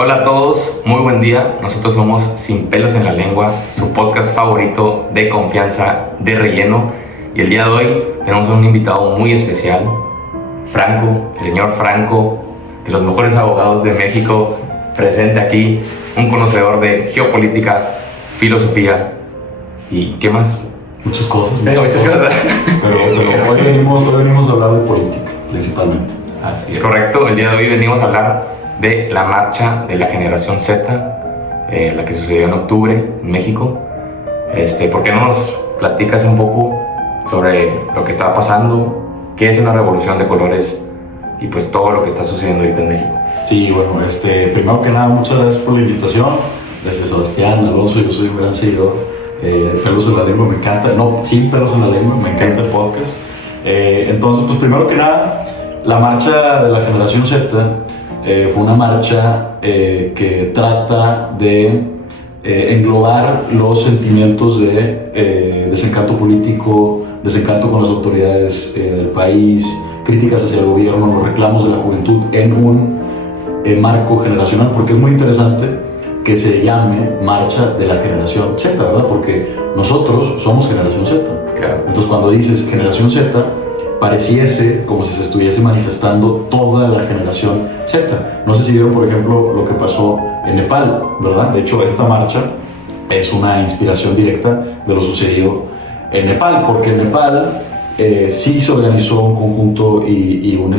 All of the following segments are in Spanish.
Hola a todos, muy buen día. Nosotros somos Sin Pelos en la Lengua, su podcast favorito de confianza, de relleno. Y el día de hoy tenemos un invitado muy especial, Franco, el señor Franco, de los mejores abogados de México, presente aquí, un conocedor de geopolítica, filosofía y ¿qué más? Muchas cosas. Muchas cosas. Pero hoy venimos a hablar de política, principalmente. Así es correcto, el día de hoy venimos a hablar de la marcha de la generación Z, la que sucedió en octubre en México. ¿Por qué no nos platicas un poco sobre lo que está pasando, qué es una revolución de colores y pues todo lo que está sucediendo ahorita en México? Sí, bueno, primero que nada, muchas gracias por la invitación. Sebastián Alonso, yo soy un gran seguidor. Pelos en la Lengua, me encanta. No, sin pelos en la lengua, me encanta el podcast. Entonces, pues primero que nada, la marcha de la generación Z fue una marcha que trata de englobar los sentimientos de desencanto político, desencanto con las autoridades del país, críticas hacia el gobierno, los reclamos de la juventud en un marco generacional, porque es muy interesante que se llame Marcha de la Generación Z, ¿verdad? Porque nosotros somos Generación Z. Claro. Entonces, cuando dices Generación Z, pareciese como si se estuviese manifestando toda la generación Z. No sé si vieron, por ejemplo, lo que pasó en Nepal, ¿verdad? De hecho, esta marcha es una inspiración directa de lo sucedido en Nepal, porque en Nepal sí se organizó un conjunto y un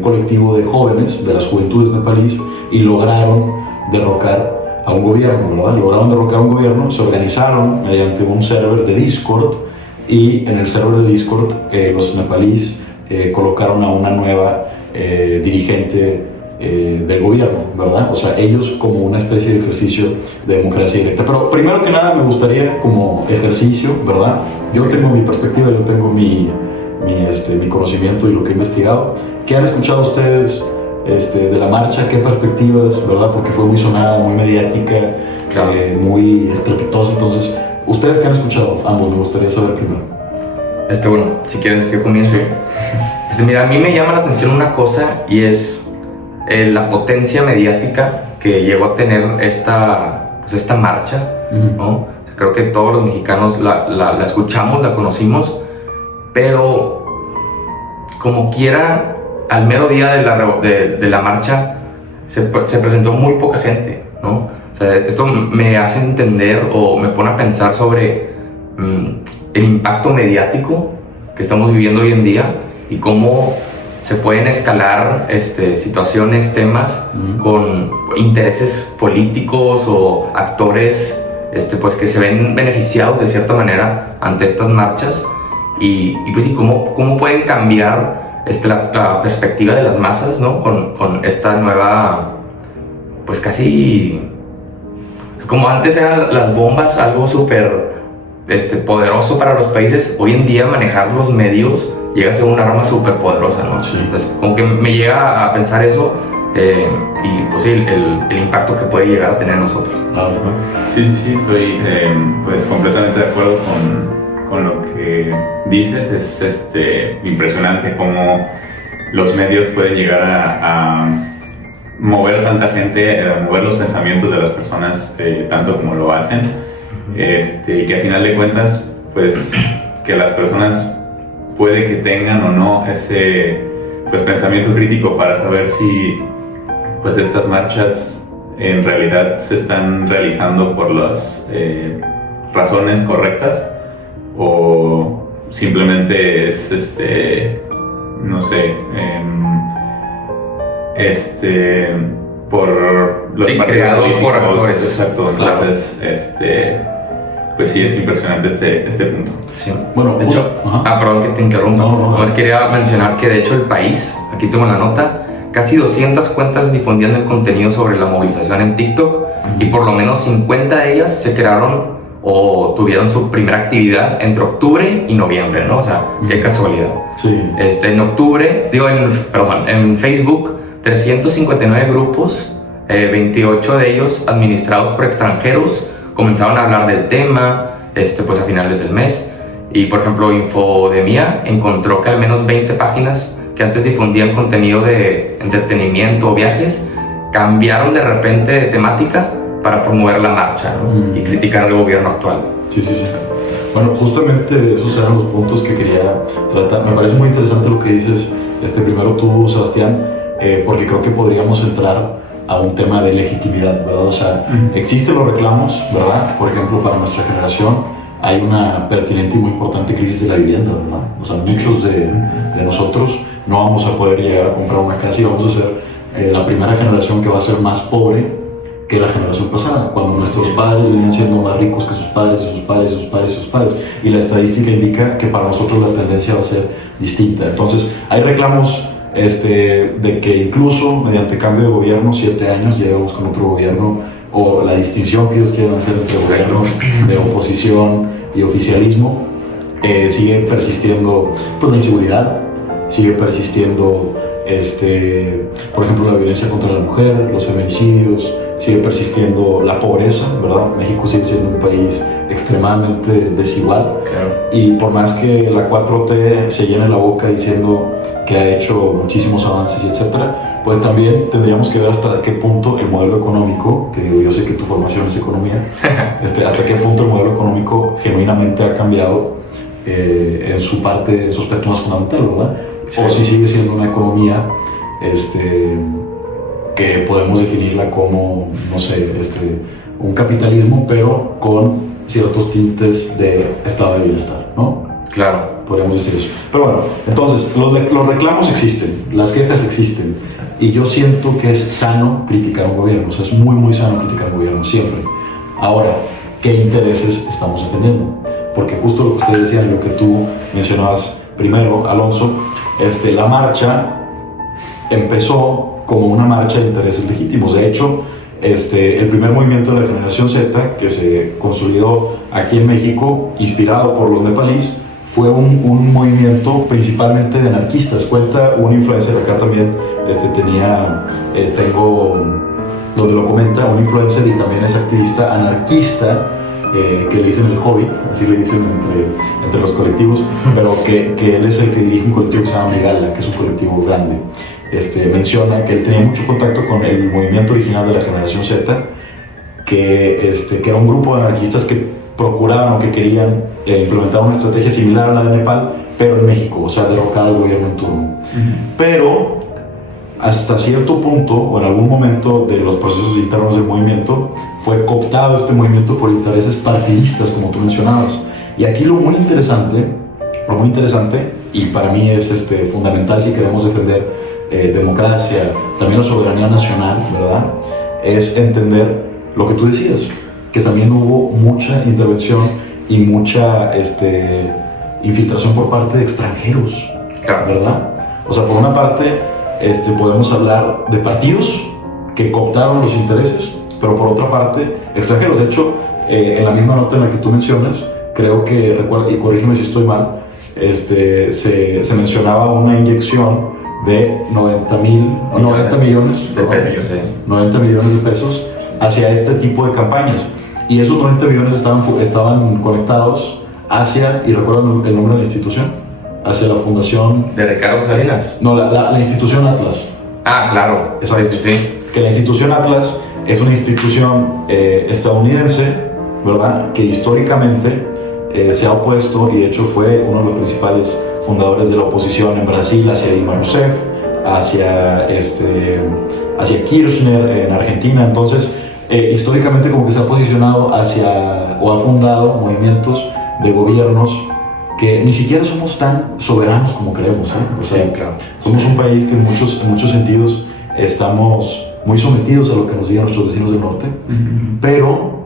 colectivo de jóvenes de las juventudes nepalíes y lograron derrocar a un gobierno, ¿verdad? Lograron derrocar a un gobierno, se organizaron mediante un server de Discord y en el server de Discord los nepalíes colocaron a una nueva dirigente del gobierno, ¿verdad? O sea, ellos como una especie de ejercicio de democracia directa. Pero primero que nada me gustaría como ejercicio, ¿verdad? Yo tengo mi perspectiva, yo tengo mi conocimiento y lo que he investigado. ¿Qué han escuchado ustedes de la marcha? ¿Qué perspectivas, verdad? Porque fue muy sonada, muy mediática, claro, muy estrepitosa. Entonces, ¿ustedes qué han escuchado? Ambos, me gustaría saber primero. Bueno, si quieres yo comienzo. Mira, a mí me llama la atención una cosa y es la potencia mediática que llegó a tener esta marcha, ¿no? O sea, creo que todos los mexicanos la escuchamos, la conocimos, pero como quiera, al mero día de la marcha se presentó muy poca gente, ¿no? O sea, esto me hace entender o me pone a pensar sobre el impacto mediático que estamos viviendo hoy en día y cómo se pueden escalar situaciones, temas con intereses políticos o actores pues que se ven beneficiados de cierta manera ante estas marchas y pues sí, cómo pueden cambiar la perspectiva de las masas, ¿no? Con esta nueva, pues casi como antes eran las bombas algo súper poderoso para los países, hoy en día manejar los medios llega a ser un arma súper poderosa, ¿no? Sí. Entonces, como que me llega a pensar eso y pues sí, el impacto que puede llegar a tener en nosotros. Sí, estoy pues completamente de acuerdo con lo que dices. Es impresionante cómo los medios pueden llegar a mover tanta gente, a mover los pensamientos de las personas tanto como lo hacen, y que a final de cuentas, pues que las personas puede que tengan o no ese pues, pensamiento crítico para saber si pues estas marchas en realidad se están realizando por las razones correctas o simplemente es no sé, por los creados por actores. Exacto, Claro. Entonces pues sí, es impresionante este punto. Sí. Bueno, de hecho, perdón que te interrumpa. No. Nomás quería mencionar que de hecho El País, aquí tengo la nota, casi 200 cuentas difundían el contenido sobre la movilización en TikTok y por lo menos 50 de ellas se crearon o tuvieron su primera actividad entre octubre y noviembre, ¿no? O sea, qué casualidad. Sí. En Facebook, 359 grupos, 28 de ellos administrados por extranjeros, comenzaron a hablar del tema, pues a finales del mes. Y por ejemplo, Infodemia encontró que al menos 20 páginas que antes difundían contenido de entretenimiento o viajes cambiaron de repente de temática para promover la marcha, ¿no? Y criticar al gobierno actual. Sí. Bueno, justamente esos eran los puntos que quería tratar. Me parece muy interesante lo que dices, primero tú, Sebastián, porque creo que podríamos entrar a un tema de legitimidad, ¿verdad? O sea, existen los reclamos, ¿verdad? Por ejemplo, para nuestra generación hay una pertinente y muy importante crisis de la vivienda, ¿verdad? O sea, muchos de nosotros no vamos a poder llegar a comprar una casa y vamos a ser la primera generación que va a ser más pobre que la generación pasada, cuando nuestros padres venían siendo más ricos que sus padres, y sus padres, y sus padres, y sus padres. Y la estadística indica que para nosotros la tendencia va a ser distinta. Entonces, hay reclamos de que incluso mediante cambio de gobierno, 7 años, llegamos con otro gobierno, o la distinción que ellos quieren hacer entre gobiernos de oposición y oficialismo, sigue persistiendo pues, la inseguridad, sigue persistiendo, por ejemplo, la violencia contra la mujer, los feminicidios, sigue persistiendo la pobreza, ¿verdad? México sigue siendo un país extremadamente desigual. Claro. Y por más que la 4T se llene la boca diciendo que ha hecho muchísimos avances y etcétera, pues también tendríamos que ver hasta qué punto el modelo económico, que digo, yo sé que tu formación es economía, hasta qué punto el modelo económico genuinamente ha cambiado en su parte, en su aspecto más fundamental, ¿verdad? Sí. O si sigue siendo una economía que podemos definirla como, no sé, un capitalismo, pero con ciertos tintes de estado de bienestar, ¿no? Claro. Podríamos decir eso. Pero bueno, entonces, los reclamos existen, las quejas existen, y yo siento que es sano criticar a un gobierno, o sea, es muy, muy sano criticar a un gobierno, siempre. Ahora, ¿qué intereses estamos defendiendo? Porque justo lo que ustedes decían y lo que tú mencionabas primero, Alonso, la marcha empezó como una marcha de intereses legítimos. De hecho, el primer movimiento de la generación Z, que se consolidó aquí en México, inspirado por los nepalíes, fue un movimiento principalmente de anarquistas. Cuenta un influencer, acá también tengo donde lo comenta, un influencer y también es activista anarquista, que le dicen el Hobbit, así le dicen entre los colectivos, pero que él es el que dirige un colectivo que se llama Megala, que es un colectivo grande. Menciona que él tenía mucho contacto con el movimiento original de la generación Z, que era un grupo de anarquistas que procuraban o que querían implementar una estrategia similar a la de Nepal, pero en México, o sea, derrocar al gobierno en turno. Pero hasta cierto punto, o en algún momento de los procesos internos del movimiento, fue cooptado este movimiento por intereses partidistas, como tú mencionabas. Y aquí lo muy interesante, y para mí es fundamental si queremos defender democracia, también la soberanía nacional, ¿verdad? Es entender lo que tú decías, que también hubo mucha intervención y mucha infiltración por parte de extranjeros, ¿verdad? O sea, por una parte podemos hablar de partidos que cooptaron los intereses, pero por otra parte extranjeros. De hecho, en la misma nota en la que tú mencionas, creo que, recuerda, y corrígeme si estoy mal, se mencionaba una inyección de 90 millones de pesos, sí. 90 millones de pesos hacia este tipo de campañas. Y esos 90 millones estaban conectados hacia, y recuerdan el nombre de la institución, hacia la fundación... ¿De Ricardo Salinas? No, la institución Atlas. Ah, claro. Exacto. Sí. Que la institución Atlas es una institución estadounidense, ¿verdad? Que históricamente se ha opuesto, y de hecho fue uno de los principales fundadores de la oposición en Brasil hacia Dilma Rousseff, hacia Kirchner en Argentina. Entonces, históricamente como que se ha posicionado hacia, o ha fundado movimientos de gobiernos que ni siquiera somos tan soberanos como creemos, ¿eh? O sea, sí, claro. Somos un país que en muchos sentidos estamos muy sometidos a lo que nos digan nuestros vecinos del norte, pero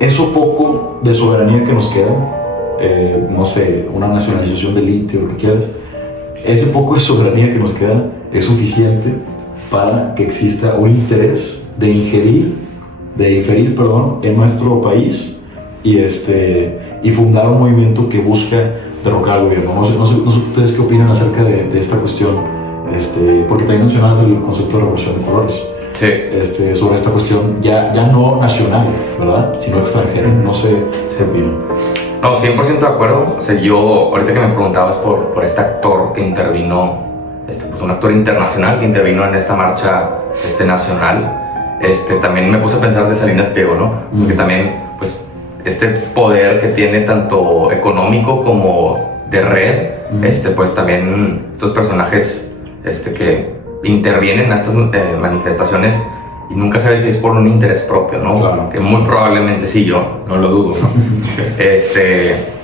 eso poco de soberanía que nos queda, no sé, una nacionalización de litio, lo que quieras, ese poco de soberanía que nos queda es suficiente para que exista un interés de inferir, en nuestro país y fundar un movimiento que busca derrocar al gobierno. No sé ustedes qué opinan acerca de esta cuestión, porque también mencionabas el concepto de revolución de colores. Sí. Sobre esta cuestión ya no nacional, ¿verdad? Sino extranjera. No sé qué opinan. No, 100% de acuerdo. O sea, yo, ahorita que me preguntabas por este actor que intervino, pues un actor internacional que intervino en esta marcha nacional, también me puse a pensar de Salinas Pliego, ¿no? Porque también, pues, este poder que tiene tanto económico como de red, pues también estos personajes, que intervienen a estas manifestaciones y nunca sabes si es por un interés propio, ¿no? Claro. Que muy probablemente sí, yo no lo dudo, ¿no?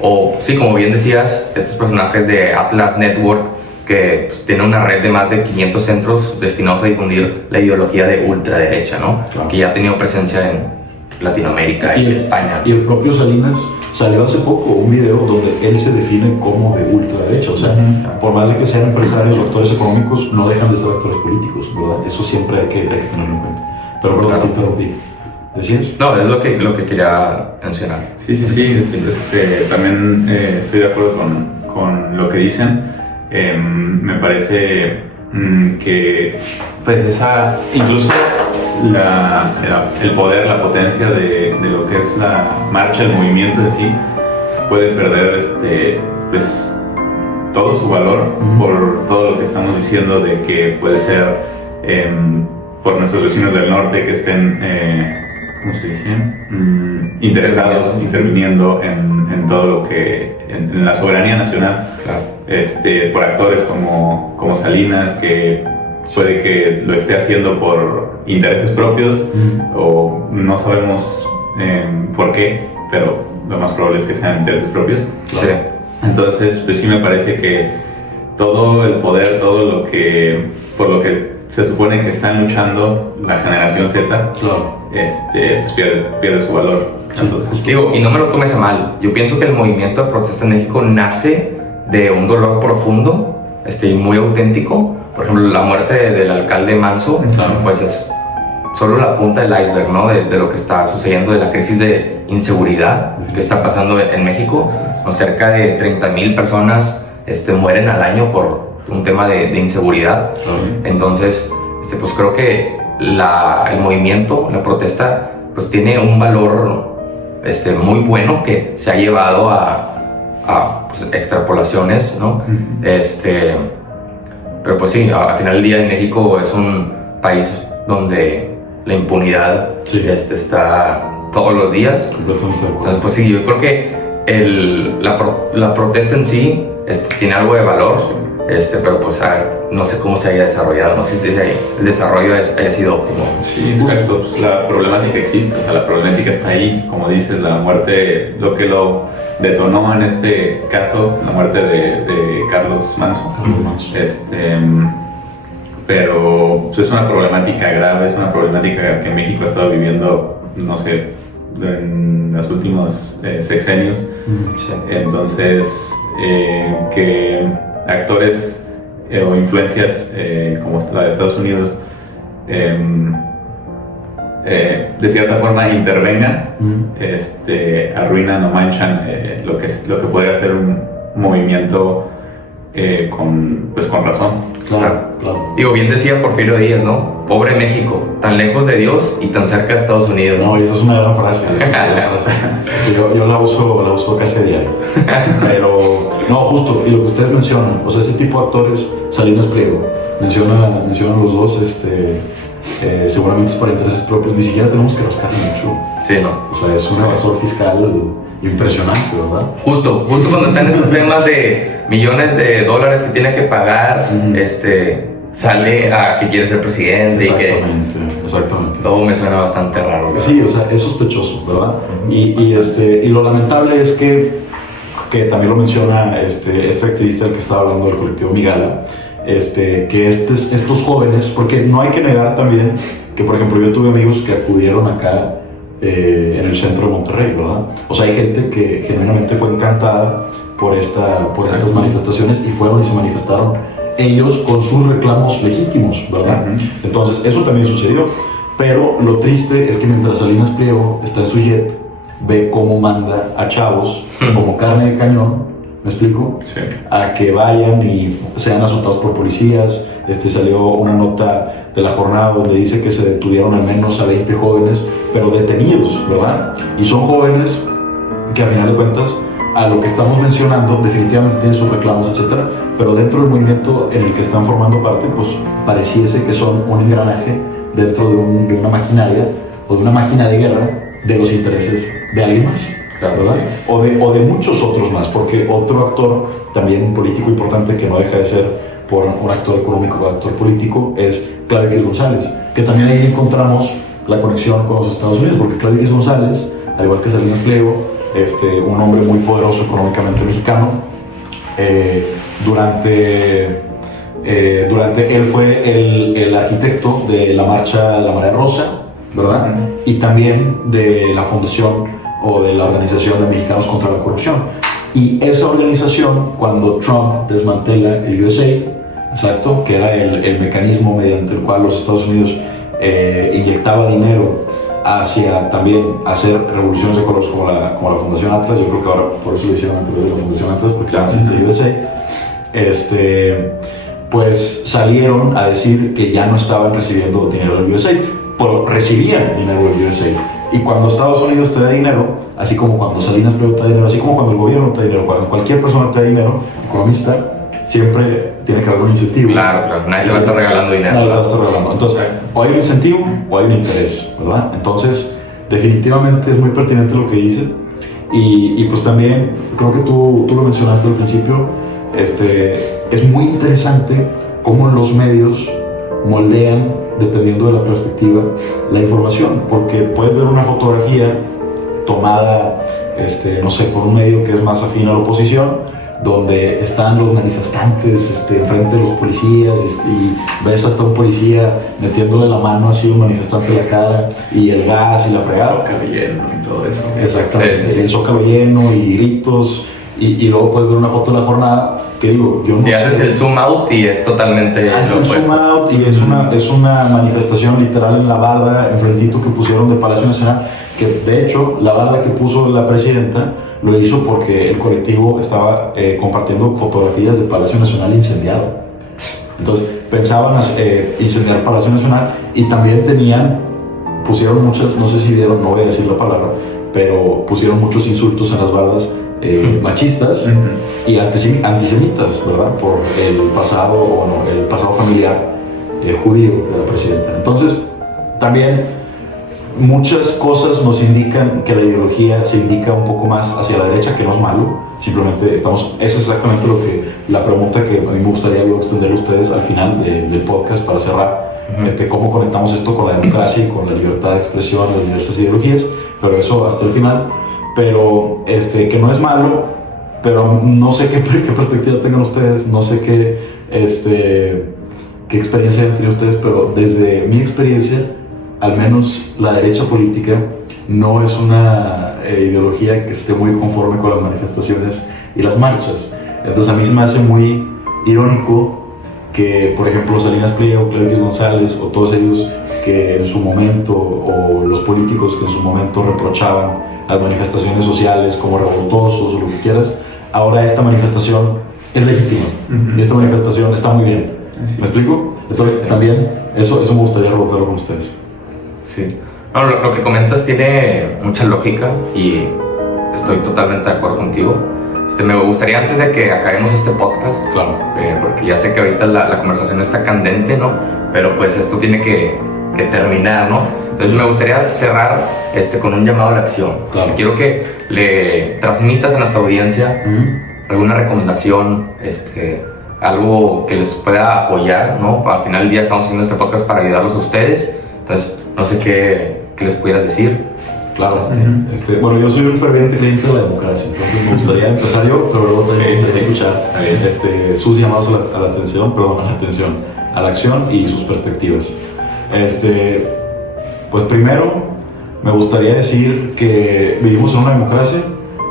O sí, como bien decías, estos personajes de Atlas Network, que pues, tiene una red de más de 500 centros destinados a difundir la ideología de ultraderecha, ¿no? Claro. Que ya ha tenido presencia en Latinoamérica y España. Y el propio Salinas salió hace poco un video donde él se define como de ultraderecha. O sea, por más de que sean empresarios o actores económicos, no dejan de ser actores políticos, ¿verdad? Eso siempre hay que tenerlo en cuenta. Pero perdón, te interrumpí. ¿Decías? No, es lo que quería mencionar. Sí, también estoy de acuerdo con lo que dicen. Me parece que pues incluso el poder, la potencia de lo que es la marcha, el movimiento en sí, puede perder pues todo su valor por todo lo que estamos diciendo de que puede ser por nuestros vecinos del norte que estén ¿cómo se dice? Interesados, interviniendo en todo lo que en la soberanía nacional. Claro. Por actores como Salinas, que puede que lo esté haciendo por intereses propios o no sabemos por qué, pero lo más probable es que sean intereses propios. Sí. Entonces, pues sí me parece que todo el poder, todo lo que por lo que se supone que están luchando la generación Z, Claro. pues pierde su valor. Entonces, Digo, y no me lo tomes a mal, yo pienso que el movimiento de protesta en México nace de un dolor profundo y muy auténtico. Por ejemplo, la muerte del alcalde Manso, pues es solo la punta del iceberg, ¿no? De lo que está sucediendo, de la crisis de inseguridad que está pasando en México. Cerca de 30,000 personas mueren al año por un tema de inseguridad. Entonces, pues creo que el movimiento, la protesta, pues tiene un valor muy bueno que se ha llevado a pues, extrapolaciones, ¿no? Pero pues sí, al final del día México es un país donde la impunidad está todos los días. Completamente de acuerdo. Entonces pues sí, yo creo que la protesta en sí tiene algo de valor, pero pues a ver, no sé cómo se haya desarrollado, no sé si el desarrollo haya sido óptimo. Sí, exacto. Pues la problemática existe, o sea, la problemática está ahí, como dices, la muerte, lo que lo detonó en este caso, la muerte de Carlos Manso. Pero pues, es una problemática grave, es una problemática que México ha estado viviendo, no sé, en los últimos sexenios. Entonces, que actores o influencias como la de Estados Unidos de cierta forma intervengan, arruinan o manchan lo que podría ser un movimiento con razón. Claro. Digo, bien decía Porfirio Díaz, ¿no? Pobre México, tan lejos de Dios y tan cerca de Estados Unidos. No, y eso es una gran frase. Yo la uso casi a diario. Pero, no, justo, y lo que ustedes mencionan, o sea, ese tipo de actores, Salinas Pliego, mencionan los dos, seguramente es para intereses propios, ni siquiera tenemos que rascar mucho. Sí, ¿no? O sea, es un evasor fiscal impresionante, ¿verdad? Justo cuando están estos temas de millones de dólares que tiene que pagar, sale a que quiere ser presidente. Exactamente. Todo me suena bastante raro, ¿verdad? Sí, o sea, es sospechoso, ¿verdad? Y lo lamentable es que también lo menciona este activista del que estaba hablando del colectivo Migala, que estos jóvenes, porque no hay que negar también que, por ejemplo, yo tuve amigos que acudieron acá en el centro de Monterrey, ¿verdad? O sea, hay gente que genuinamente fue encantada por estas manifestaciones y fueron y se manifestaron ellos con sus reclamos legítimos, ¿verdad? Entonces, eso también sucedió, pero lo triste es que mientras Salinas Pliego está en su jet, ve cómo manda a chavos como carne de cañón, ¿me explico? Sí. A que vayan y sean azotados por policías. Salió una nota de La Jornada donde dice que se detuvieron al menos a 20 jóvenes, pero detenidos, ¿verdad? Y son jóvenes que a final de cuentas, a lo que estamos mencionando, definitivamente tienen sus reclamos, etcétera, pero dentro del movimiento en el que están formando parte, pues pareciese que son un engranaje dentro de una maquinaria o de una máquina de guerra de los intereses de alguien más. Claro, ¿verdad? sí. O de muchos otros más, porque otro actor también político importante que no deja de ser por un actor económico o actor político es Claudio X González, que también ahí encontramos la conexión con los Estados Unidos, porque Claudio X González, al igual que Salinas Pliego, un hombre muy poderoso económicamente mexicano, durante él fue el arquitecto de la marcha de la Marea Rosa, ¿verdad? Y también de la fundación o de la Organización de Mexicanos contra la Corrupción. Y esa organización, cuando Trump desmantela el USA, exacto, que era el mecanismo mediante el cual los Estados Unidos inyectaba dinero hacia también hacer revoluciones de colores como la Fundación Atlas. Yo creo que ahora por eso lo hicieron antes de la Fundación Atlas, porque ya existe USA. Pues salieron a decir que ya no estaban recibiendo dinero del USA, pero recibían dinero del USA. Y cuando Estados Unidos te da dinero, así como cuando Salinas Pliego te da dinero, así como cuando el gobierno te da dinero, cuando cualquier persona te da dinero, economista, siempre tiene que haber un incentivo. Claro, nadie te va a estar regalando dinero. Nadie te va a estar regalando. Entonces, o hay un incentivo o hay un interés, ¿verdad? Entonces, definitivamente es muy pertinente lo que dice. Y pues también, creo que tú lo mencionaste al principio, es muy interesante cómo los medios moldean, dependiendo de la perspectiva, la información, porque puedes ver una fotografía tomada, no sé, por un medio que es más afín a la oposición, donde están los manifestantes enfrente de los policías, y ves hasta un policía metiéndole la mano así a un manifestante en la cara, y el gas y la fregada. El Zócalo lleno y todo eso. Exactamente, Sí. el Zócalo lleno y gritos, y luego puedes ver una foto de la jornada, que digo, yo no Y haces el zoom out y es totalmente haces lo el opuesto. zoom out y es una manifestación literal en la barda, enfrentito que pusieron de Palacio Nacional, que de hecho la barda que puso la presidenta lo hizo porque el colectivo estaba compartiendo fotografías de Palacio Nacional incendiado. Entonces pensaban incendiar Palacio Nacional, y también pusieron muchas, no sé si vieron, no voy a decir la palabra, pero pusieron muchos insultos en las bardas machistas y antisemitas, ¿verdad? Por el pasado familiar judío de la presidenta. Entonces, también muchas cosas nos indican que la ideología se indica un poco más hacia la derecha, que no es malo, simplemente esa es exactamente la pregunta que a mí me gustaría luego extender a ustedes al final del podcast para cerrar, cómo conectamos esto con la democracia y con la libertad de expresión de diversas ideologías, pero eso hasta el final. Pero que no es malo, pero no sé qué perspectiva tengan ustedes, no sé qué experiencia han tenido ustedes, pero desde mi experiencia, al menos la derecha política no es una ideología que esté muy conforme con las manifestaciones y las marchas. Entonces a mí se me hace muy irónico que, por ejemplo, Salinas Pliego, Claudio X González o todos ellos que en su momento, o los políticos que en su momento reprochaban las manifestaciones sociales como revoltosos o lo que quieras, ahora esta manifestación es legítima y esta manifestación está muy bien. ¿Me explico? Entonces Sí. también eso me gustaría rebotarlo con ustedes. Sí. No, lo que comentas tiene mucha lógica y estoy totalmente de acuerdo contigo. Me gustaría, antes de que acabemos este podcast, Claro. porque ya sé que ahorita la conversación está candente, ¿no? Pero pues esto tiene que terminar, ¿no? Entonces me gustaría cerrar con un llamado a la acción. Claro. Quiero que le transmitas a nuestra audiencia alguna recomendación, algo que les pueda apoyar, ¿no? Al final del día estamos haciendo este podcast para ayudarlos a ustedes. Entonces, no sé qué les pudieras decir. Claro. Bueno, yo soy un ferviente creyente de la democracia, entonces me gustaría empezar yo, pero luego también escuchar sus llamados a la atención, a la acción y sus perspectivas. Pues primero, me gustaría decir que vivimos en una democracia,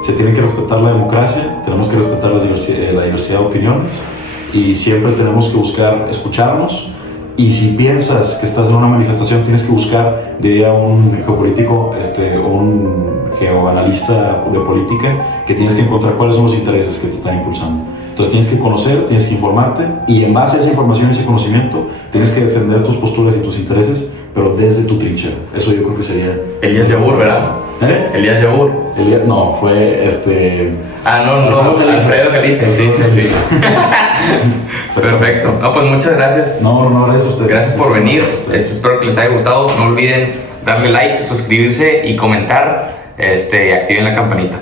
se tiene que respetar la democracia, tenemos que respetar la diversidad de opiniones, y siempre tenemos que buscar escucharnos. Y si piensas que estás en una manifestación, tienes que buscar, diría un geopolítico, un geoanalista de política, que tienes que encontrar cuáles son los intereses que te están impulsando. Entonces tienes que conocer, tienes que informarte, y en base a esa información y ese conocimiento, tienes que defender tus posturas y tus intereses pero desde tu trinchera. Eso yo creo que sería... Elías Yabur, ¿verdad? ¿Eh? Elías Yabur. No, fue No, Alfredo Galife, sí. Perfecto. No, pues muchas gracias. No, gracias a ustedes. Gracias por venir. Gracias a ustedes. Espero que les haya gustado. No olviden darle like, suscribirse y comentar. Y activen la campanita.